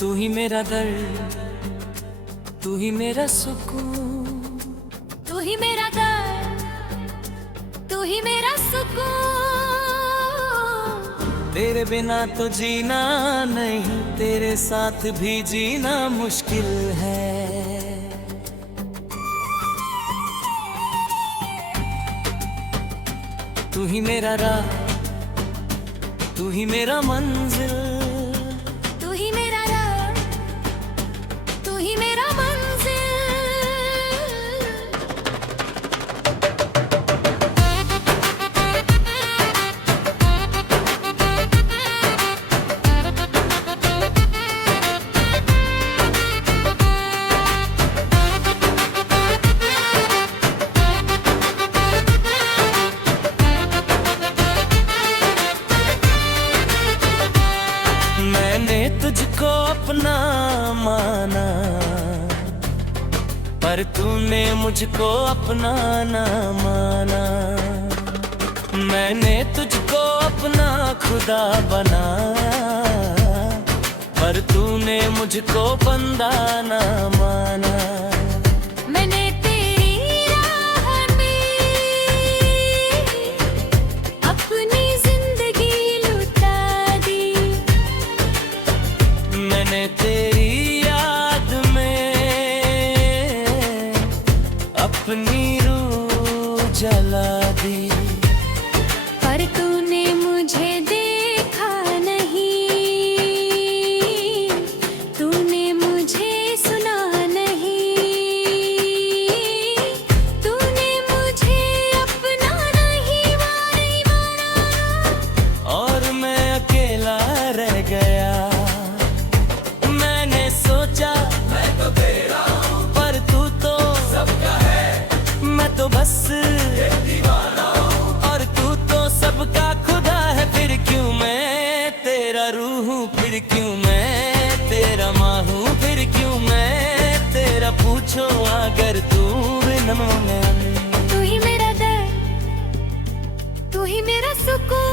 तू ही मेरा दर्द, तू ही मेरा सुकून, तू ही मेरा दर्द, तू ही मेरा सुकून। तेरे बिना तो जीना नहीं, तेरे साथ भी जीना मुश्किल है। तू ही मेरा राह, तू ही मेरा मंजिल, तू ही मेरा राह, तू ही मेरा मंजिल। मैंने तुझको अपना माना, पर तूने मुझको अपना ना माना। मैंने तुझको अपना खुदा बनाया, पर तूने मुझको बंदा ना माना। मैंने तेरी राह में अपनी जिंदगी लुटा दी, मैंने तेरी याद में अपनी रूह जला दी। पर तूने मुझे देखा नहीं, तूने मुझे सुना नहीं, तूने मुझे अपना नहीं माना, और मैं अकेला रह गया। मैंने सोचा मैं तो तेरा हूँ, पर तू तो सबका है। मैं तो बस एक दीवाना हूँ, और तू तो सबका खुदा है। फिर क्यों मैं तेरा रूह हूँ, फिर क्यों मैं तेरा माँ हूँ, फिर क्यों मैं तेरा पूछो अगर तू बिन माने। तू ही मेरा दर्द, तू ही मेरा सुकून।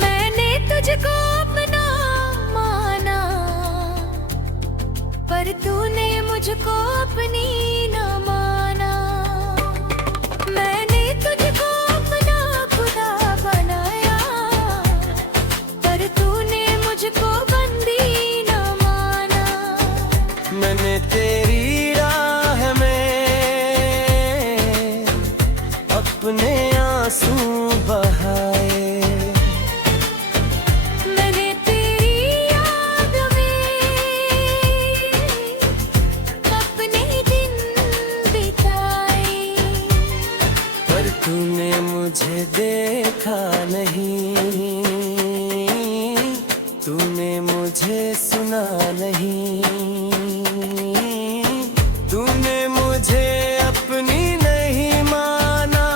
मैंने तुझको अपना माना, पर तूने मुझको अपनी न माना। मैंने तुझको अपना खुदा बनाया, पर तूने मुझको बंदी न माना। मैंने तेरी राह में अपने आंसू बहाए, मैंने तेरी याद में अपने दिन बिताए। पर तूने मुझे देखा नहीं, तूने मुझे सुना नहीं, तूने मुझे अपनी नहीं माना,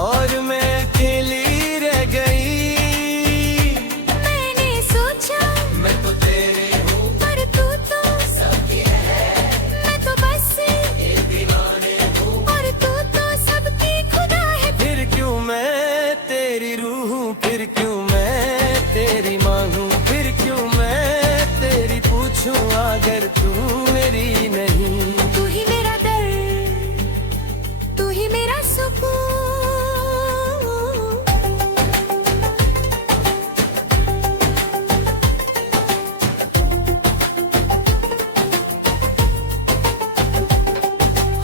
और मैं अकेली रह गई। मैंने सोचा मैं तो तेरे हूँ, पर तू तो सबकी है। मैं तो बस एक दीवाने हूँ, और तू तो सबकी खुदा है। फिर क्यों मैं तेरी रूह हूँ, फिर क्यों मैं तेरी माँ हूँ, फिर क्यों मैं तेरी पूछूं अगर तू मेरी नहीं। तू ही मेरा दर्द, तू ही मेरा सुकून।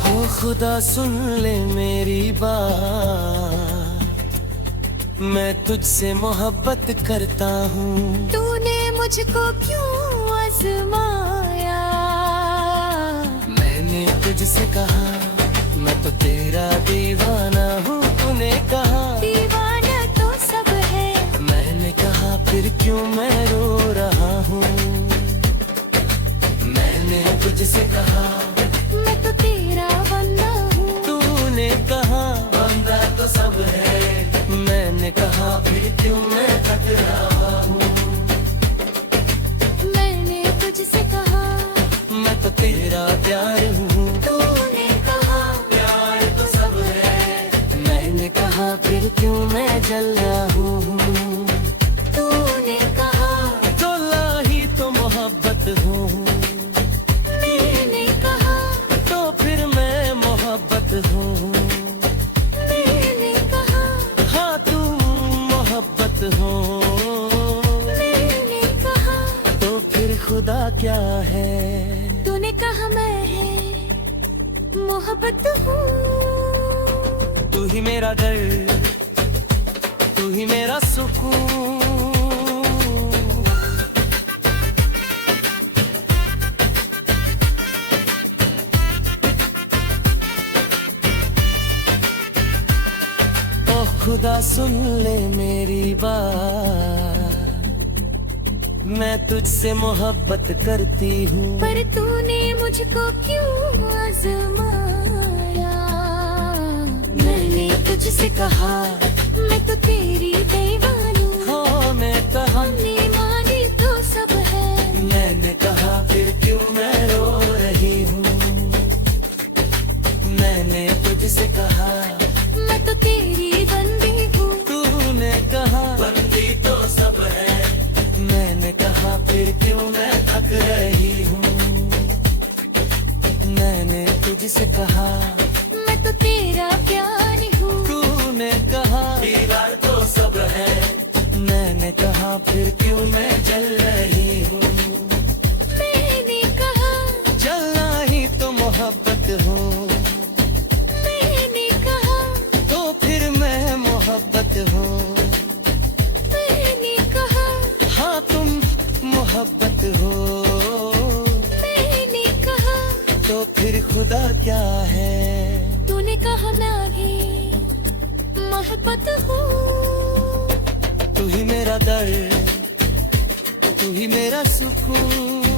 हो खुदा सुन ले मेरी बात, मैं तुझसे मोहब्बत करता हूँ। तूने मुझको क्यों आजमाया? मैंने तुझसे कहा मैं तो तेरा दीवाना हूँ, तूने कहा दीवाना तो सब है। मैंने कहा फिर क्यों मैं रो रहा हूँ। मैंने तुझसे कहा मैं तो तेरा बंदा हूँ। तूने कहा बंदा तो तेरा प्यार हूँ। तूने कहा प्यार तो सब है, मैंने कहा फिर क्यों मैं जल रहा हूँ। तूने कहा तो लाही तो मोहब्बत हूँ, मैंने कहा तो फिर मैं मोहब्बत हूँ। मैंने कहा हाँ तुम मोहब्बत हो, मैंने कहा तो फिर खुदा क्या है। तूने कहा मैं है मोहब्बत हूँ। तू ही मेरा डर, तू ही मेरा सुकून। ओ खुदा सुन ले मेरी बात, मैं तुझसे मोहब्बत करती हूँ। पर तूने मुझको क्यों आजमाया। मैंने तुझसे कहा मैं तो तेरी दीवानी हूँ। हाँ मैं कहा, हमने मानी तो सब है। मैंने कहा फिर क्यों मैं रो रही हूँ। मैंने तुझसे कहा मैं तो तेरी बंदी हूँ। तूने कहा बंदी तो सब है। मैंने कहा फिर क्यों मैं थक रही हूँ। मैंने तुझसे कहा मैं तो तेरा प्यारी हूँ। तूने कहा दीवार तो सब है। मैंने कहा फिर क्यों मैं जल रही हूँ। मैंने कहा जलना ही तो मोहब्बत हो, मैंने कहा तो फिर मैं मोहब्बत हो। मैंने कहा हाँ तुम मोहब्बत हो, मैंने कहा तो फिर खुदा क्या है। तूने कहा मैं भी मोहब्बत हूँ। तू ही मेरा दर्द, तू ही मेरा सुकून।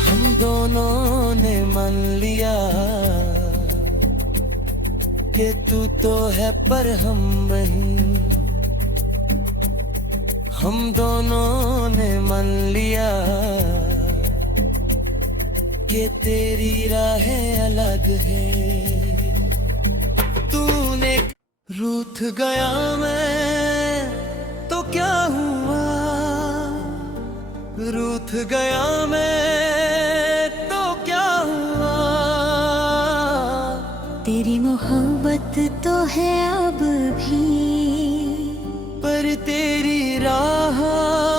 हम दोनों ने मान लिया कि तू तो है पर हम नहीं। हम दोनों ने मान लिया कि तेरी राहें अलग है। तूने रूठ गया मैं तो क्या हुआ, रूठ गया मैं तो क्या हुआ। तेरी मोहब्बत तो है अब भी, पर तेरी राह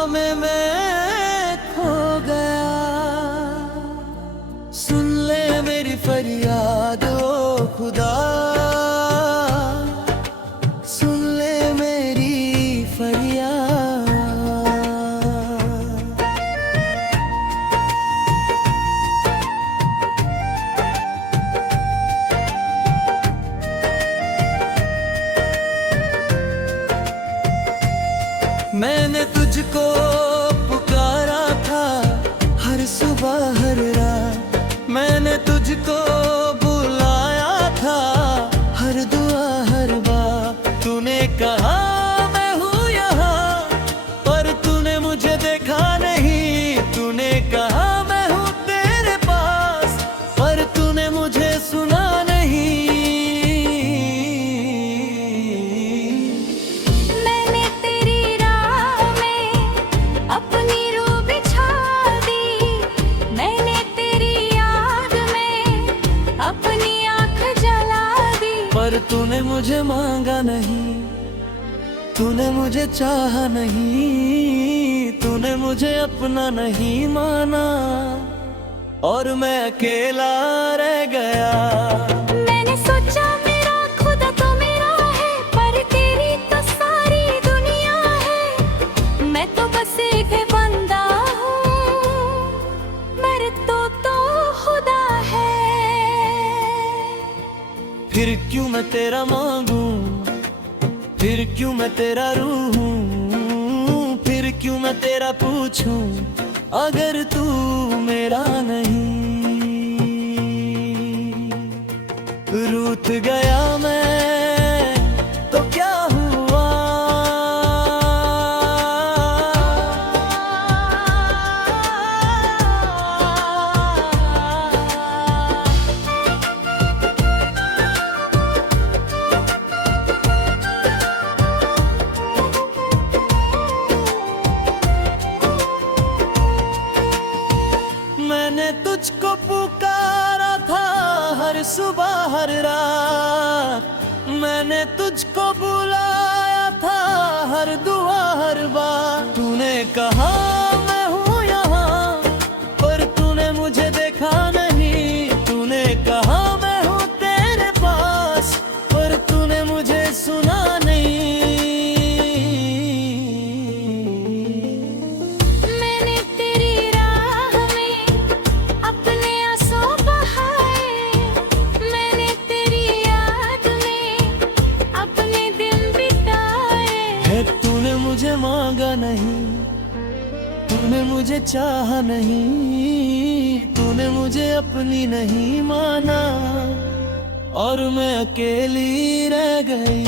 में मैं खो गया। सुन ले मेरी फरियाद ओ खुदा, सुन ले मेरी फरियाद। मैंने तुझको पुकारा था हर सुबह हर रात। मैंने तुझको बुलाया था हर दुआ हर बार। तूने कहा मैं हूँ यहाँ, पर तूने मुझे देखा नहीं। तूने कहा मैं हूँ तेरे पास, पर तूने मुझे सुना नहीं। मैंने तेरी राह में अपनी रूह बिछा दी। मैंने तेरी याद में अपनी आँख जला दी। पर तूने मुझे मांगा नहीं, तूने मुझे चाहा नहीं। तूने मुझे अपना नहीं माना और मैं अकेला रह गया। मैंने सोचा मेरा खुदा तो मेरा है, पर तेरी तो सारी दुनिया है। मैं तो बस एक बंदा हूँ, पर तो खुदा है। फिर क्यों मैं तेरा मांगूं, फिर क्यों मैं तेरा रूहूं। फिर क्यों मैं तेरा पूछूं अगर तू मेरा नहीं। रूठ गया मैं तो क्या हुआ। मैंने तुझको पुकारा था हर सुबह हर रात, मैंने तुझको बुलाया था हर दुआ हर बार। तूने कहा मैं हूँ यहाँ पर तूने मुझे देखा नहीं, तूने कहा मैं हूँ तेरे पास पर तूने मुझे सुना नहीं। मैंने तेरी राह में अपने आंसू बहाए, मैंने तेरी याद में अपने दिन बिताए। है तूने मुझे मांगा नहीं, तूने मुझे चाहा नहीं, तूने मुझे अपनी नहीं माना और मैं अकेली रह गई।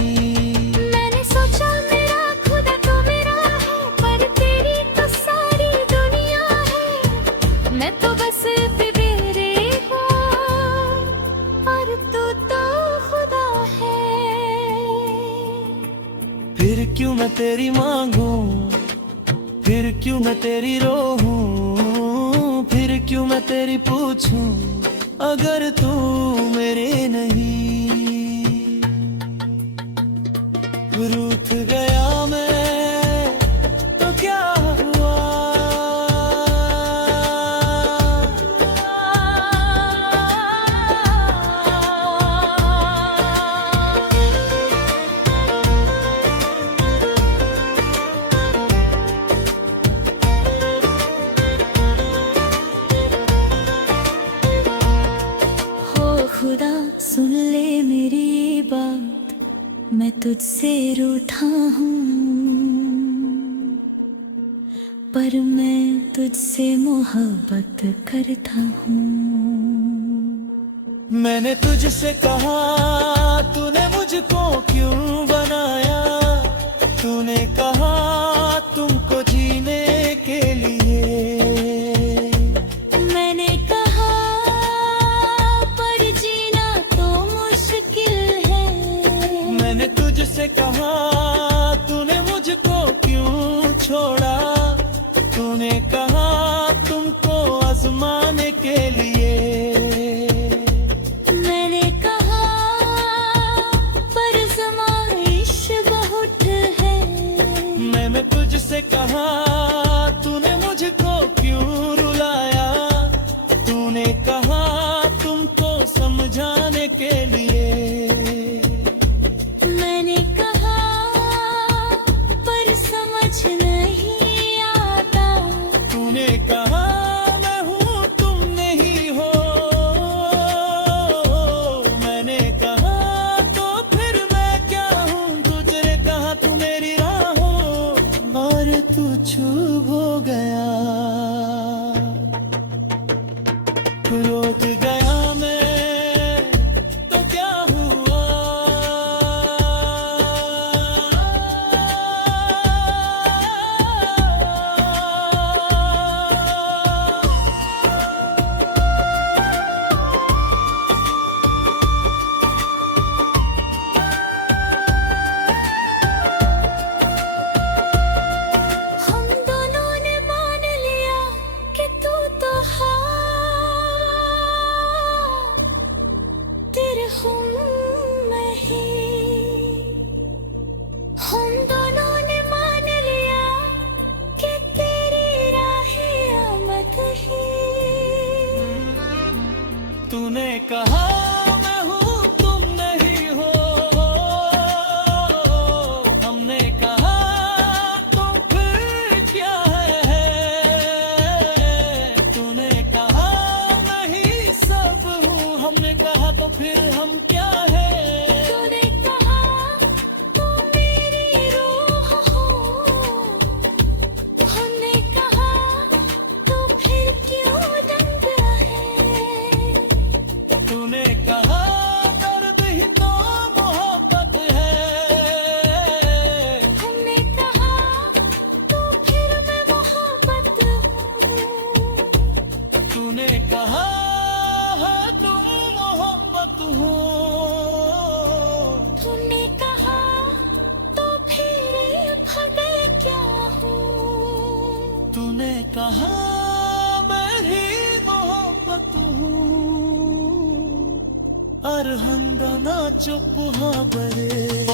मैंने सोचा मेरा खुदा तो मेरा है, पर तेरी तो सारी दुनिया है। मैं तो बस बेबेरे हूँ और तू तो खुदा है। फिर क्यों मैं तेरी मांगूं, फिर क्यों मैं तेरी रोऊं, फिर क्यों मैं तेरी पूछूं अगर तू मेरे नहीं। रूठ गया मैं तो क्या हुआ। हो खुदा सुन ले मेरी बात, मैं तुझसे रूठा हूँ पर मैं तुझसे मोहब्बत करता हूँ। मैंने तुझसे कहा तूने मुझको क्यों बनाया, तूने कहा तुमको जीने के लिए। मैंने कहा पर जीना तो मुश्किल है। मैंने तुझसे कहा तूने मुझको क्यों छोड़ा, तूने कहा तुमको आजमाने के लिए। मैंने कहा पर ज़माइश बहुत है। मैंने तुझसे कहा तूने मुझको क्यों रुलाया, तूने कहा तुमको समझाने के लिए। मैंने कहा पर समझ नहीं आता। तूने कहा मैं हूँ तुम नहीं हो, मैंने कहा तो फिर मैं क्या हूँ, तुझने कहा तू मेरी राह हो और तू छू सरहंदा ना चुप हाँ बरे